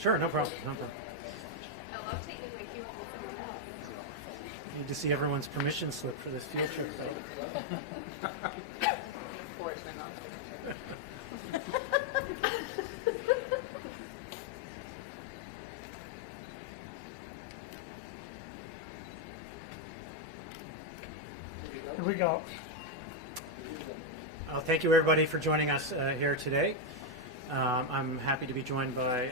Sure, no problem. No problem. I love taking my cue from someone else. Need to see everyone's permission slip for this field trip, though. Forge my mom's signature. Here we go. Thank you, everybody, for joining us here today. I'm happy to be joined by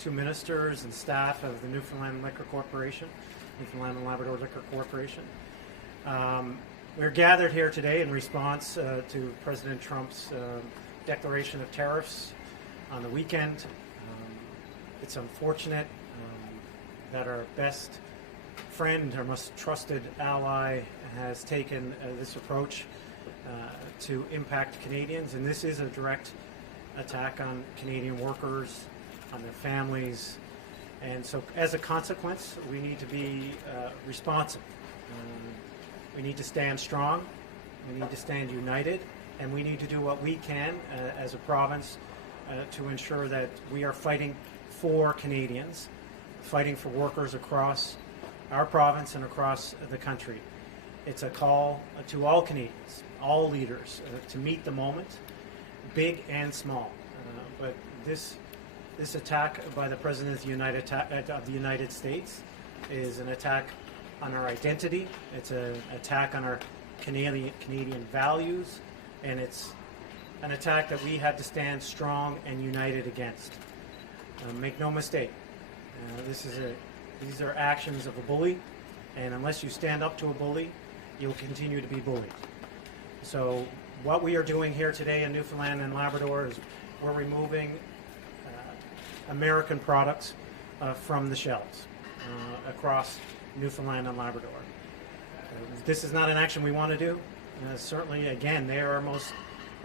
two ministers and staff of the Newfoundland Liquor Corporation, Newfoundland and Labrador Liquor Corporation. We're gathered here today in response to President Trump's declaration of tariffs on the weekend. It's unfortunate that our best friend, our most trusted ally, has taken this approach to impact Canadians, and this is a direct attack on Canadian workers, on their families, and so as a consequence, we need to be responsive. We need to stand strong, we need to stand united, and we need to do what we can as a province to ensure that we are fighting for Canadians, fighting for workers across our province and across the country. It's a call to all Canadians, all leaders, to meet the moment, big and small. But this attack by the President of the United States is an attack on our identity. It's an attack on our Canadian values, and it's an attack that we have to stand strong and united against. Make no mistake, these are actions of a bully, and unless you stand up to a bully, you'll continue to be bullied. So what we are doing here today in Newfoundland and Labrador is we're removing American products from the shelves across Newfoundland and Labrador. This is not an action we want to do. Certainly, again, they are our most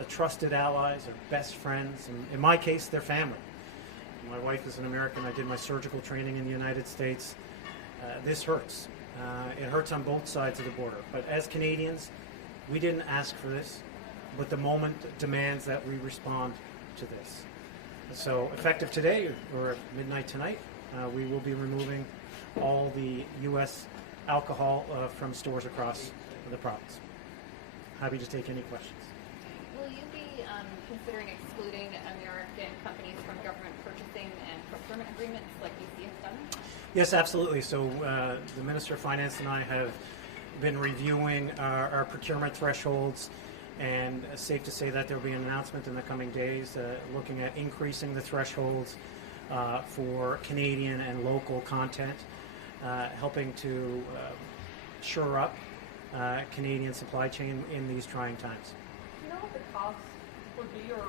trusted allies, our best friends, and in my case, their family. My wife is an American. I did my surgical training in the United States. This hurts. It hurts on both sides of the border. But as Canadians, we didn't ask for this, but the moment demands that we respond to this. So effective today, or at midnight tonight, we will be removing all the U.S. alcohol from stores across the province. Happy to take any questions. Will you be considering excluding American companies from government purchasing and procurement agreements like BC has done? Yes, absolutely. So the Minister of Finance and I have been reviewing our procurement thresholds, and it's safe to say that there will be an announcement in the coming days looking at increasing the thresholds for Canadian and local content, helping to shore up Canadian supply chain in these trying times. Do you know what the cost would be, or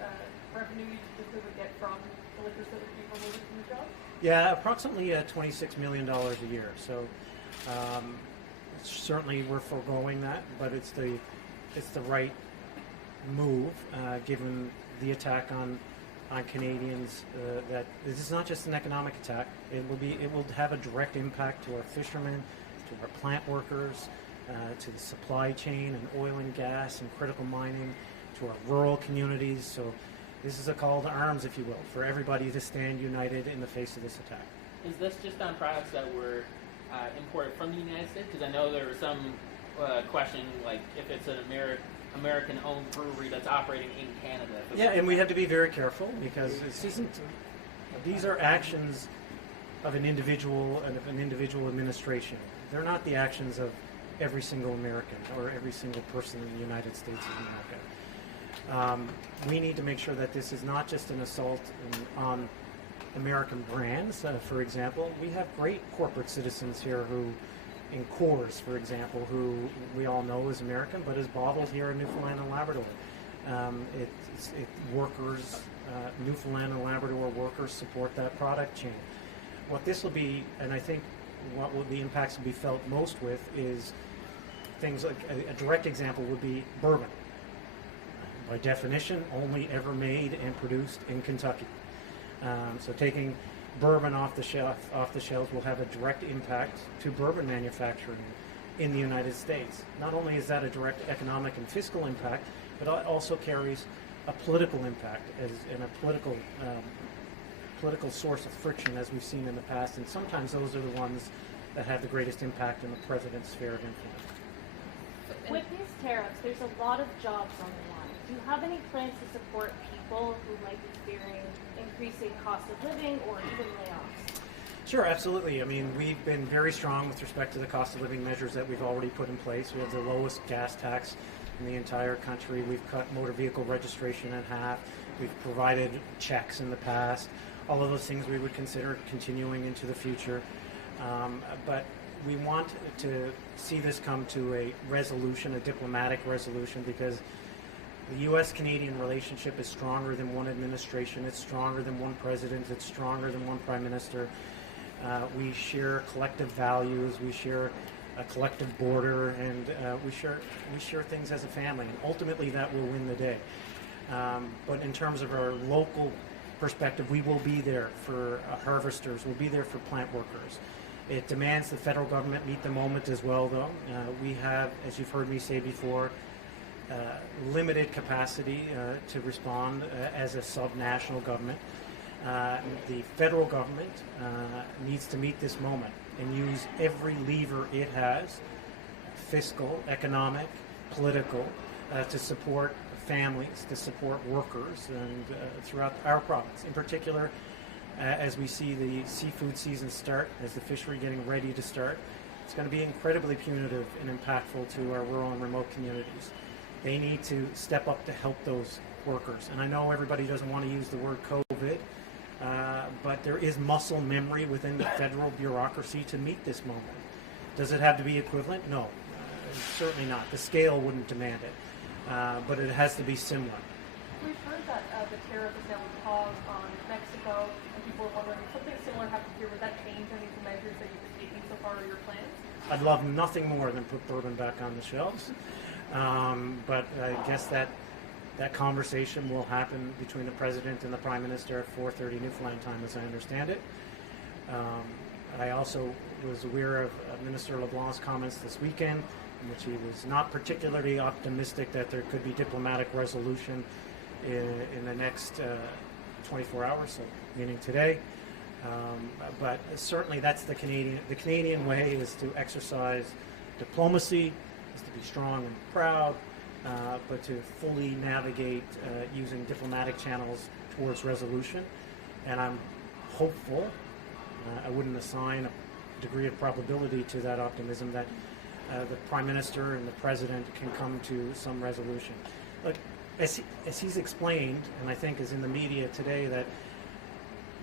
the revenue you would get from the liquors that would be removed from the shelves? Yeah, approximately $26 million a year. So certainly we're foregoing that, but it's the right move given the attack on Canadians. That this is not just an economic attack. It will have a direct impact to our fishermen, to our plant workers, to the supply chain and oil and gas and critical mining, to our rural communities. So this is a call to arms, if you will, for everybody to stand united in the face of this attack. Is this just on products that were imported from the United States? Because I know there was some question, like if it's an American-owned brewery that's operating in Canada. Yeah, and we have to be very careful because this isn't. These are actions of an individual and of an individual administration. They're not the actions of every single American or every single person in the United States of America. We need to make sure that this is not just an assault on American brands. For example, we have great corporate citizens here who, in Coors, for example, who we all know is American, but is bottled here in Newfoundland and Labrador. Workers, Newfoundland and Labrador workers support that product chain. What this will be, and I think what the impacts will be felt most with is things like a direct example would be bourbon. By definition, only ever made and produced in Kentucky. So taking bourbon off the shelves will have a direct impact to bourbon manufacturing in the United States. Not only is that a direct economic and fiscal impact, but it also carries a political impact and a political political source of friction as we've seen in the past, and sometimes those are the ones that have the greatest impact in the president's sphere of influence. With these tariffs, there's a lot of jobs on the line. Do you have any plans to support people who might be fearing increasing cost of living or even layoffs? Sure, absolutely. I mean, we've been very strong with respect to the cost of living measures that we've already put in place. We have the lowest gas tax in the entire country. We've cut motor vehicle registration in half. We've provided checks in the past. All of those things we would consider continuing into the future. But we want to see this come to a resolution, a diplomatic resolution, because the U.S.-Canadian relationship is stronger than one administration. It's stronger than one president. It's stronger than one prime minister. We share collective values. We share a collective border, and we share things as a family. And ultimately, that will win the day. But in terms of our local perspective, we will be there for harvesters. We'll be there for plant workers. It demands the federal government meet the moment as well, though. We have, as you've heard me say before, limited capacity to respond as a subnational government. The federal government needs to meet this moment and use every lever it has, fiscal, economic, political, to support families, to support workers, and throughout our province. In particular, as we see the seafood season start, as the fishery getting ready to start, it's going to be incredibly punitive and impactful to our rural and remote communities. They need to step up to help those workers. And I know everybody doesn't want to use the word COVID, but there is muscle memory within the federal bureaucracy to meet this moment. Does it have to be equivalent? No, certainly not. The scale wouldn't demand it, but it has to be similar. We've heard that the tariff is now in pause on Mexico, and people are wondering if something similar happened here. Would that change any of the measures that you've been taking so far, or your plans? I'd love nothing more than put bourbon back on the shelves, but I guess that conversation will happen between the president and the prime minister at 4:30 Newfoundland time, as I understand it. I also was aware of Minister LeBlanc's comments this weekend, in which he was not particularly optimistic that there could be diplomatic resolution in the next 24 hours, so meaning today. But certainly that's the Canadian way is to exercise diplomacy, is to be strong and proud, but to fully navigate using diplomatic channels towards resolution. And I'm hopeful, I wouldn't assign a degree of probability to that optimism, that the Prime Minister and the President can come to some resolution. Look, as he's explained, and I think is in the media today, that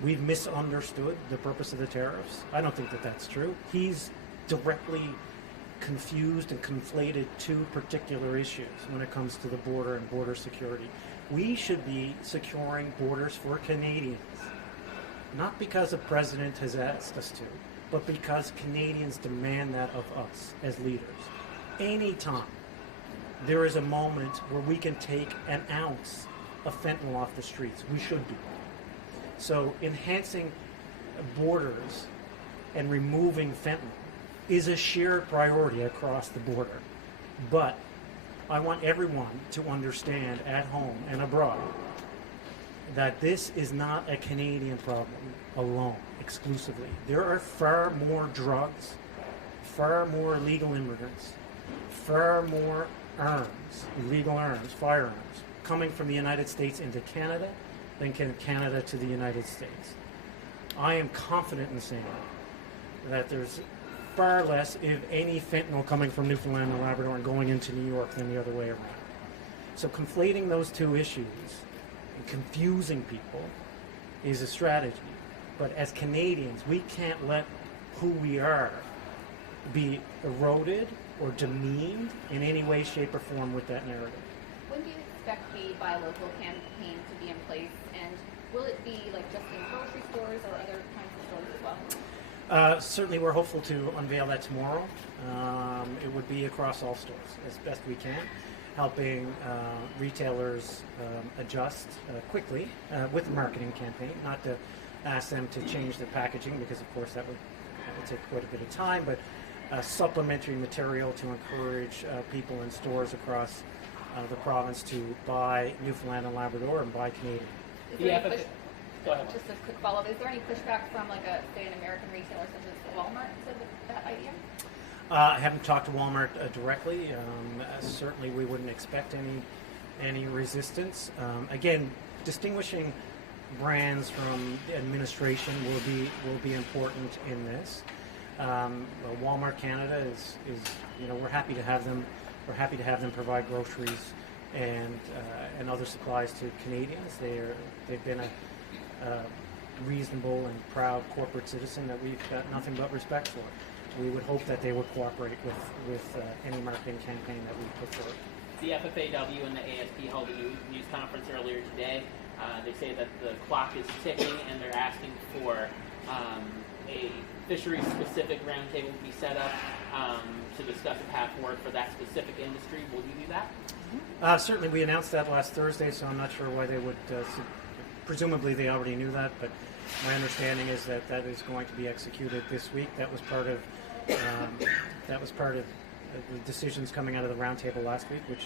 we've misunderstood the purpose of the tariffs. I don't think that that's true. He's directly confused and conflated two particular issues when it comes to the border and border security. We should be securing borders for Canadians, not because the President has asked us to, but because Canadians demand that of us as leaders. Anytime there is a moment where we can take an ounce of fentanyl off the streets, we should be. So enhancing borders and removing fentanyl is a shared priority across the border. But I want everyone to understand at home and abroad that this is not a Canadian problem alone, exclusively. There are far more drugs, far more illegal immigrants, far more arms, illegal arms, firearms, coming from the United States into Canada than Canada to the United States. I am confident in saying that there's far less, if any, fentanyl coming from Newfoundland and Labrador and going into New York than the other way around. So conflating those two issues and confusing people is a strategy. But as Canadians, we can't let who we are be eroded or demeaned in any way, shape, or form with that narrative. When do you expect the buy local campaign to be in place, and will it be like just in grocery stores or other kinds of stores as well? Certainly, we're hopeful to unveil that tomorrow. It would be across all stores as best we can, helping retailers adjust quickly with the marketing campaign, not to ask them to change their packaging, because of course that would take quite a bit of time, but supplementary material to encourage people in stores across the province to buy Newfoundland and Labrador and buy Canadian. Is there any push- Go ahead. Just a quick follow-up. Is there any pushback from like say an American retailer such as Walmart to that idea? I haven't talked to Walmart directly. Certainly, we wouldn't expect any resistance. Again, distinguishing brands from administration will be important in this. Walmart Canada is we're happy to have them. We're happy to have them provide groceries and other supplies to Canadians. They've been a reasonable and proud corporate citizen that we've got nothing but respect for. We would hope that they would cooperate with any marketing campaign that we put forward. The FFAW and the ASP held a news conference earlier today. They say that the clock is ticking and they're asking for a fishery-specific roundtable to be set up to discuss a path forward for that specific industry. Will you do that? Certainly, we announced that last Thursday, so I'm not sure why they would. Presumably, they already knew that, but my understanding is that that is going to be executed this week. That was part of the decisions coming out of the roundtable last week, which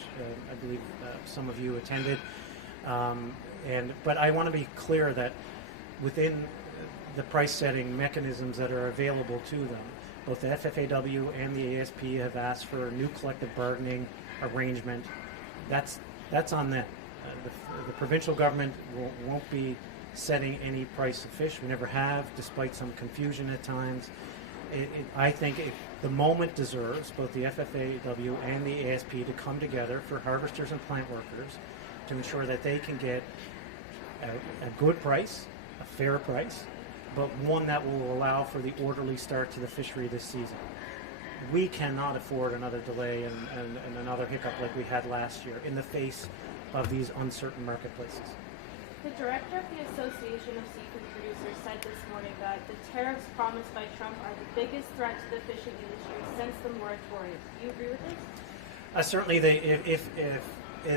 I believe some of you attended. But I want to be clear that within the price-setting mechanisms that are available to them, both the FFAW and the ASP have asked for a new collective bargaining arrangement. That's on them. The provincial government won't be setting any price of fish. We never have, despite some confusion at times. I think the moment deserves both the FFAW and the ASP to come together for harvesters and plant workers to ensure that they can get a good price, a fair price, but one that will allow for the orderly start to the fishery this season. We cannot afford another delay and another hiccup like we had last year in the face of these uncertain marketplaces. The director of the Association of Seafood Producers said this morning that the tariffs promised by Trump are the biggest threat to the fishing industry since the moratorium. Do you agree with this? Certainly, if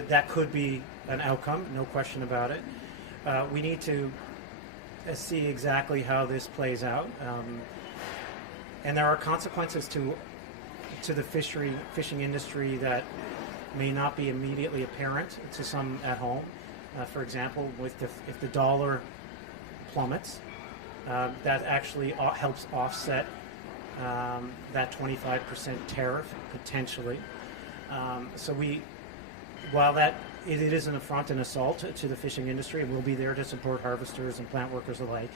that could be an outcome, no question about it. We need to see exactly how this plays out, and there are consequences to the fishing industry that may not be immediately apparent to some at home. For example, if the dollar plummets, that actually helps offset that 25% tariff potentially. While it is an affront and assault to the fishing industry, and we'll be there to support harvesters and plant workers alike,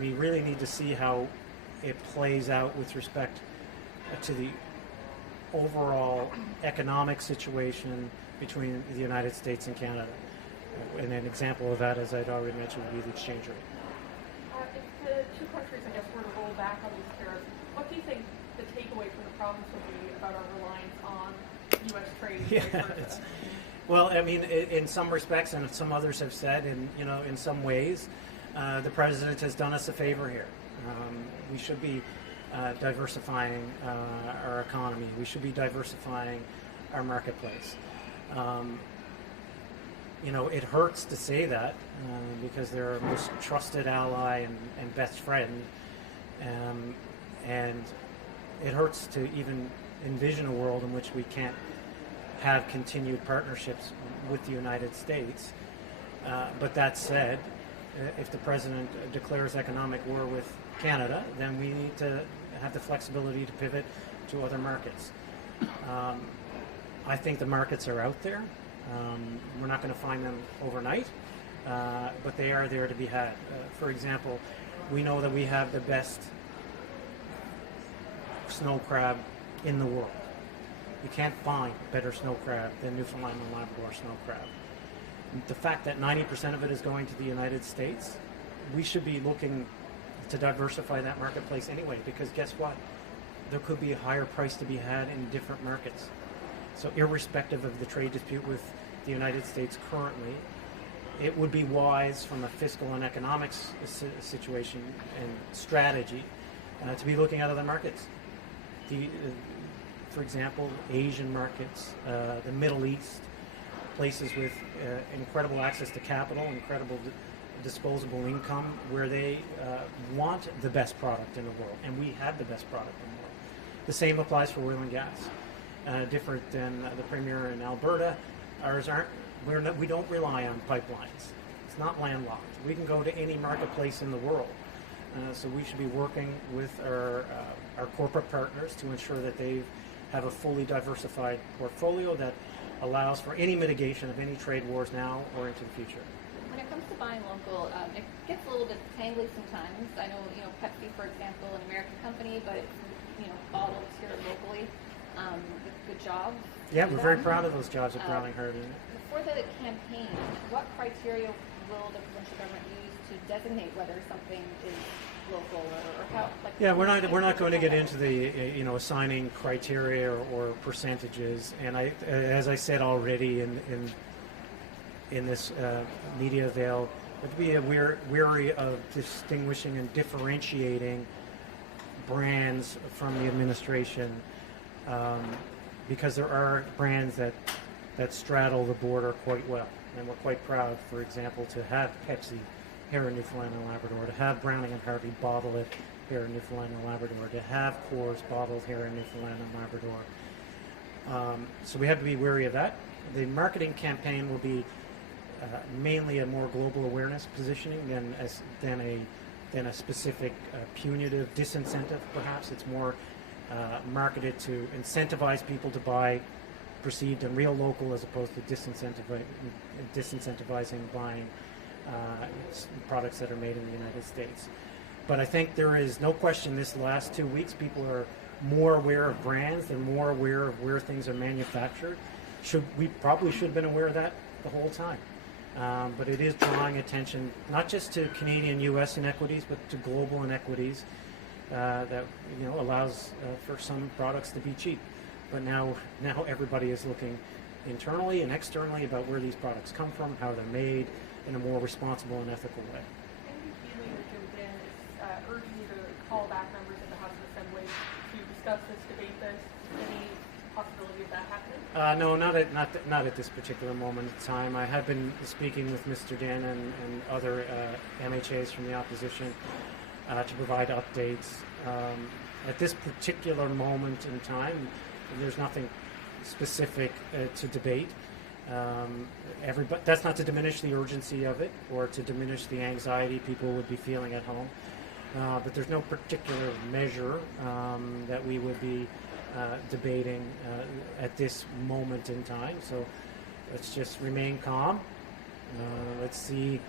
we really need to see how it plays out with respect to the overall economic situation between the United States and Canada. And an example of that, as I'd already mentioned, would be the exchange rate. If the two countries, I guess, were to roll back on these tariffs, what do you think the takeaway from the province would be about our reliance on U.S. trade? Yeah, well, I mean, in some respects, and some others have said, in some ways, the president has done us a favor here. We should be diversifying our economy. We should be diversifying our marketplace. It hurts to say that because they're our most trusted ally and best friend, and it hurts to even envision a world in which we can't have continued partnerships with the United States. But that said, if the president declares economic war with Canada, then we need to have the flexibility to pivot to other markets. I think the markets are out there. We're not going to find them overnight, but they are there to be had. For example, we know that we have the best snow crab in the world. You can't find better snow crab than Newfoundland and Labrador snow crab. The fact that 90% of it is going to the United States, we should be looking to diversify that marketplace anyway, because guess what? There could be a higher price to be had in different markets. So irrespective of the trade dispute with the United States currently, it would be wise from a fiscal and economics situation and strategy to be looking at other markets. For example, Asian markets, the Middle East, places with incredible access to capital, incredible disposable income, where they want the best product in the world, and we have the best product in the world. The same applies for oil and gas. Different than the Premier in Alberta, ours aren't. We don't rely on pipelines. It's not landlocked. We can go to any marketplace in the world. So we should be working with our corporate partners to ensure that they have a fully diversified portfolio that allows for any mitigation of any trade wars now or into the future. When it comes to buying local, it gets a little bit tangly sometimes. I know, Pepsi, for example, an American company, but it's, bottled here locally. Good job. Yeah, we're very proud of those jobs at Browning Harding. For the campaign, what criteria will the provincial government use to designate whether something is local or how? Yeah, we're not going to get into the assigning criteria or percentages. And as I said already in this media avail, we are weary of distinguishing and differentiating brands from the administration, because there are brands that straddle the border quite well, and we're quite proud, for example, to have Pepsi here in Newfoundland and Labrador, to have Browning and Harvey bottle it here in Newfoundland and Labrador, to have Coors bottled here in Newfoundland and Labrador. So we have to be wary of that. The marketing campaign will be mainly a more global awareness positioning than a specific punitive disincentive, perhaps. It's more marketed to incentivize people to buy perceived and real local, as opposed to disincentivizing buying products that are made in the United States. But I think there is no question this last 2 weeks people are more aware of brands, they're more aware of where things are manufactured. We probably should have been aware of that the whole time. But it is drawing attention not just to Canadian-U.S. inequities, but to global inequities that allows for some products to be cheap. But now everybody is looking internally and externally about where these products come from, how they're made in a more responsible and ethical way. Andy Healy or Jim Dan is urging you to call back members of the House of Assembly to discuss this, debate this. Any possibility of that happening? No, not at this particular moment in time. I have been speaking with Mr. Dan and other MHAs from the opposition to provide updates. At this particular moment in time, there's nothing specific to debate. That's not to diminish the urgency of it or to diminish the anxiety people would be feeling at home. But there's no particular measure that we would be debating at this moment in time. So let's just remain calm. Let's see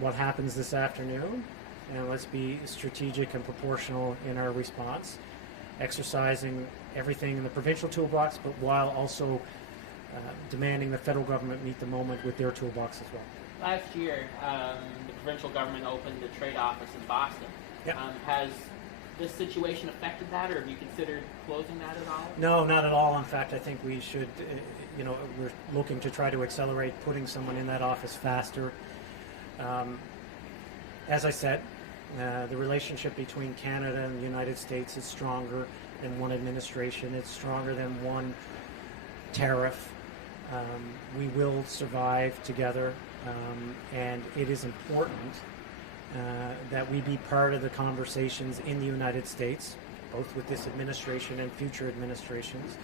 what happens this afternoon, and let's be strategic and proportional in our response, exercising everything in the provincial toolbox, but while also demanding the federal government meet the moment with their toolbox as well. Last year, the provincial government opened a trade office in Boston. Yep. Has this situation affected that, or have you considered closing that at all? No, not at all. In fact, I think we should, we're looking to try to accelerate putting someone in that office faster. As I said, the relationship between Canada and the United States is stronger than one administration. It's stronger than one tariff. We will survive together, and it is important that we be part of the conversations in the United States, both with this administration and future administrations,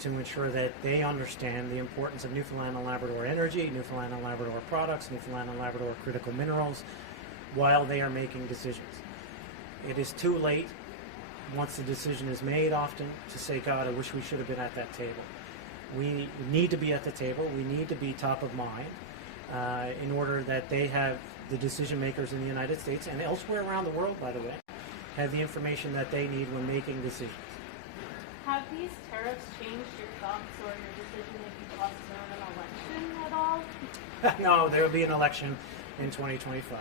to ensure that they understand the importance of Newfoundland and Labrador energy, Newfoundland and Labrador products, Newfoundland and Labrador critical minerals, while they are making decisions. It is too late, once the decision is made often, to say, God, I wish we should have been at that table. We need to be at the table. We need to be top of mind in order that they have, the decision makers in the United States and elsewhere around the world, by the way, have the information that they need when making decisions. Have these tariffs changed your thoughts or your decision-making process around an election at all? No, there will be an election in 2025.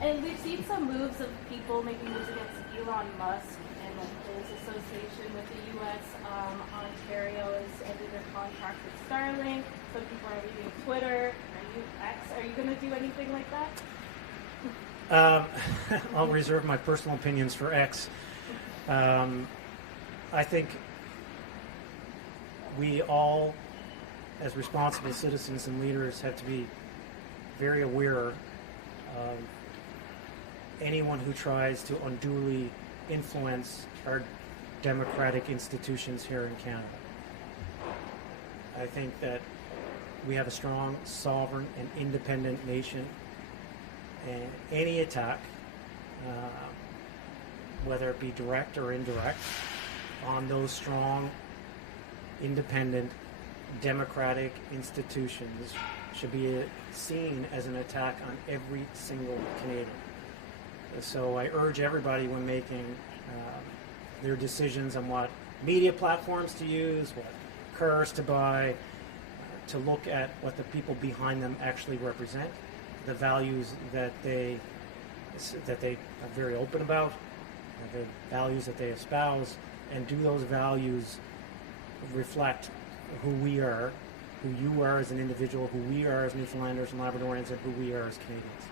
And we've seen some moves of people making moves against Elon Musk and his association with the U.S. Ontario has ended their contract with Starlink. Some people are leaving Twitter. Are you going to do anything like that? I'll reserve my personal opinions for X. I think we all, as responsible citizens and leaders, have to be very aware of anyone who tries to unduly influence our democratic institutions here in Canada. I think that we have a strong, sovereign, and independent nation. And any attack, whether it be direct or indirect, on those strong, independent, democratic institutions should be seen as an attack on every single Canadian. So I urge everybody when making their decisions on what media platforms to use, what cars to buy, to look at what the people behind them actually represent, the values that they are very open about, the values that they espouse, and do those values reflect who we are, who you are as an individual, who we are as Newfoundlanders and Labradorians, and who we are as Canadians.